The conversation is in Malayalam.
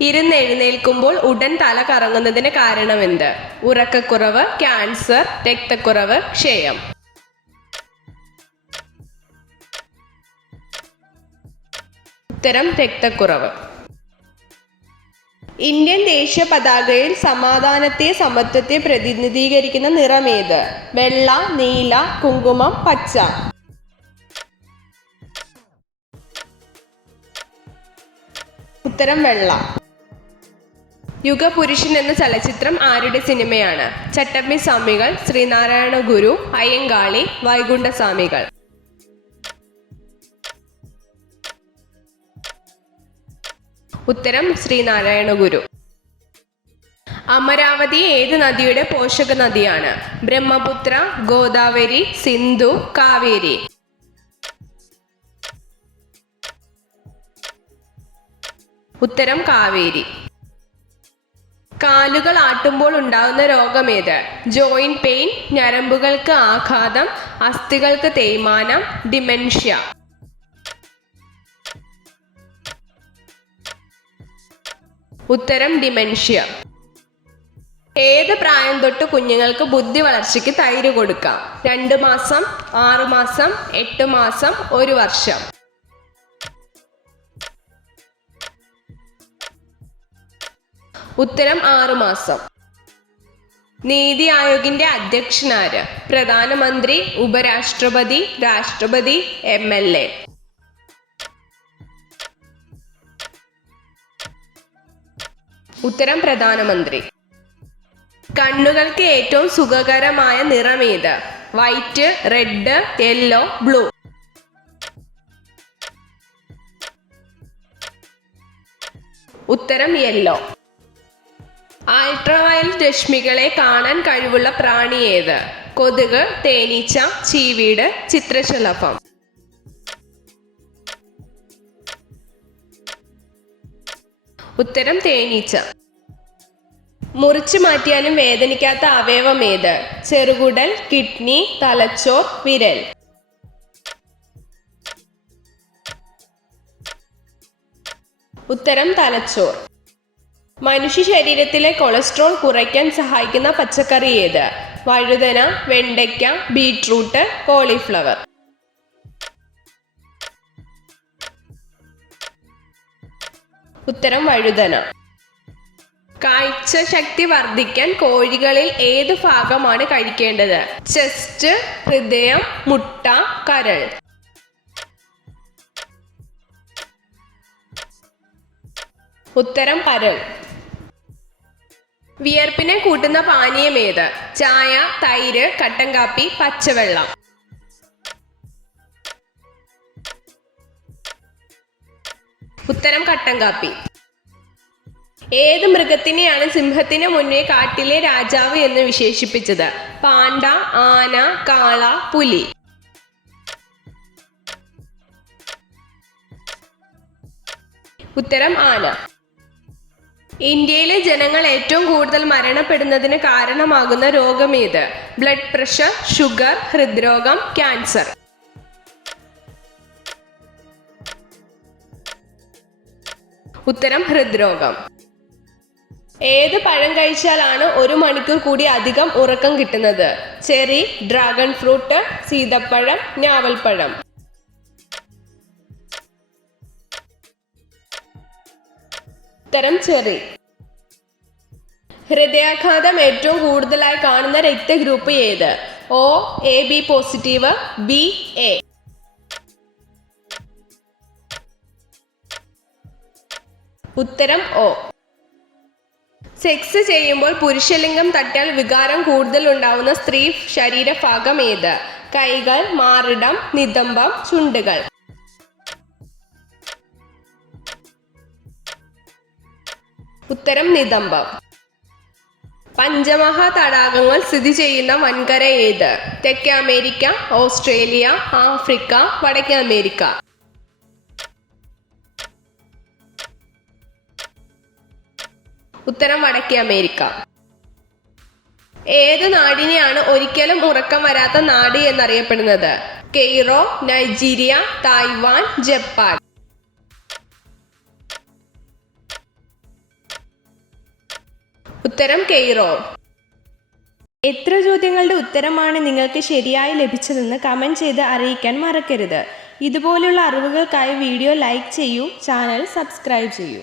ഇരുന്നെഴുന്നേൽക്കുമ്പോൾ ഉടൻ തല കറങ്ങുന്നതിന് കാരണമെന്ത്? ഉറക്കക്കുറവ്, ക്യാൻസർ, രക്തക്കുറവ്, ക്ഷയം. ഉത്തരം രക്തക്കുറവ്. ഇന്ത്യൻ ദേശീയ പതാകയിൽ സമാധാനത്തെ സമത്വത്തെ പ്രതിനിധീകരിക്കുന്ന നിറമേത്? വെള്ള, നീല, കുങ്കുമം, പച്ച. ഉത്തരം വെള്ള. യുഗപുരുഷൻ എന്ന ചലച്ചിത്രം ആരുടെ സിനിമയാണ്? ചട്ടമ്പി സ്വാമികൾ, ശ്രീനാരായണ ഗുരു, അയ്യങ്കാളി, വൈകുണ്ഠസ്വാമികൾ. ഉത്തരം ശ്രീനാരായണ ഗുരു. അമരാവതി ഏത് നദിയുടെ പോഷക നദിയാണ്? ബ്രഹ്മപുത്ര, ഗോദാവരി, സിന്ധു, കാവേരി. ഉത്തരം കാവേരി. കാലുകൾ ആട്ടുമ്പോൾ ഉണ്ടാകുന്ന രോഗമേത്? ജോയിന്റ് പെയിൻ, ഞരമ്പുകൾക്ക് ആഘാതം, അസ്ഥികൾക്ക് തേയ്മാനം, ഡിമെൻഷ്യ. ഉത്തരം ഡിമെൻഷ്യ. ഏത് പ്രായം തൊട്ട് കുഞ്ഞുങ്ങൾക്ക് ബുദ്ധി വളർച്ചയ്ക്ക് തൈര് കൊടുക്കാം? 2 മാസം, 6 മാസം, 8 മാസം, 1 വർഷം. ഉത്തരം 6 മാസം. നീതി ആയോഗിന്റെ അധ്യക്ഷനാര്? പ്രധാനമന്ത്രി, ഉപരാഷ്ട്രപതി, രാഷ്ട്രപതി, MLA. ഉത്തരം പ്രധാനമന്ത്രി. കണ്ണുകൾക്ക് ഏറ്റവും സുഖകരമായ നിറമേത്? White, red, yellow, blue. ഉത്തരം യെല്ലോ. അൾട്രാവയലറ്റ് രശ്മികളെ കാണാൻ കഴിവുള്ള പ്രാണി ഏത്? കൊതുക്, തേനീച്ച, ചീവീട്, ചിത്രശലഭം. ഉത്തരം തേനീച്ച. മുറിച്ചു മാറ്റിയാലും വേദനിക്കാത്ത അവയവം ഏത്? ചെറുകുടൽ, കിഡ്നി, തലച്ചോർ, വിരൽ. ഉത്തരം തലച്ചോർ. മനുഷ്യ ശരീരത്തിലെ കൊളസ്ട്രോൾ കുറയ്ക്കാൻ സഹായിക്കുന്ന പച്ചക്കറി ഏത്? വഴുതന, വെണ്ടയ്ക്ക, ബീട്രൂട്ട്, കോളിഫ്ലവർ. ഉത്തരം വഴുതന. കാഴ്ച ശക്തി വർദ്ധിക്കാൻ കോഴികളിൽ ഏത് ഭാഗമാണ് കഴിക്കേണ്ടത്? ചെസ്റ്റ്, ഹൃദയം, മുട്ട, കരൾ. ഉത്തരം കരൾ. വിയർപ്പിനെ കൂട്ടുന്ന പാനീയം ഏത്? ചായ, തൈര്, കട്ടൻ കാപ്പി, പച്ചവെള്ളം. ഉത്തരം കട്ടൻ കാപ്പി. ഏത് മൃഗത്തിനെയാണ് സിംഹത്തിന് മുന്നേ കാട്ടിലെ രാജാവ് എന്ന് വിശേഷിപ്പിച്ചത്? പാണ്ട, ആന, കാള, പുലി. ഉത്തരം ആന. ഇന്ത്യയിലെ ജനങ്ങൾ ഏറ്റവും കൂടുതൽ മരണപ്പെടുന്നതിന് കാരണമാകുന്ന രോഗമേത്? ബ്ലഡ് പ്രഷർ, ഷുഗർ, ഹൃദ്രോഗം, ക്യാൻസർ. ഉത്തരം ഹൃദ്രോഗം. ഏത് പഴം കഴിച്ചാലാണ് 1 മണിക്കൂർ കൂടി അധികം ഉറക്കം കിട്ടുന്നത്? ചെറി, ഡ്രാഗൺ ഫ്രൂട്ട്, സീതപ്പഴം, ഞാവൽപ്പഴം. ഉത്തരം ചെറി. ഹൃദയാഘാതം ഏറ്റവും കൂടുതലായി കാണുന്ന രക്തഗ്രൂപ്പ് ഏത്? O, AB positive, B, A. ഉത്തരം O. സെക്സ് ചെയ്യുമ്പോൾ പുരുഷലിംഗം തട്ടിയാൽ വികാരം കൂടുതൽ ഉണ്ടാവുന്ന സ്ത്രീ ശരീരഭാഗം ഏത്? കൈകൾ, മാറിടം, നിതംബം, ചുണ്ടുകൾ. ഉത്തരം നിതംബം. പഞ്ചമഹാ തടാകങ്ങൾ സ്ഥിതി ചെയ്യുന്ന വൻകര ഏത്? തെക്കേ അമേരിക്ക, ഓസ്ട്രേലിയ, ആഫ്രിക്ക, വടക്കേ അമേരിക്ക. ഉത്തരം വടക്കേ അമേരിക്ക. ഏത് നാടിനെയാണ് ഒരിക്കലും ഉറക്കം വരാത്ത നാട് എന്നറിയപ്പെടുന്നത്? Cairo, Nigeria, Taiwan, Japan. ഉത്തരം കെയ്റോ. എത്ര ചോദ്യങ്ങളുടെ ഉത്തരമാണ് നിങ്ങൾക്ക് ശരിയായി ലഭിച്ചതെന്ന് കമൻറ്റ് ചെയ്ത് അറിയിക്കാൻ മറക്കരുത്. ഇതുപോലുള്ള അറിവുകൾക്കായി വീഡിയോ ലൈക്ക് ചെയ്യൂ, ചാനൽ സബ്സ്ക്രൈബ് ചെയ്യൂ.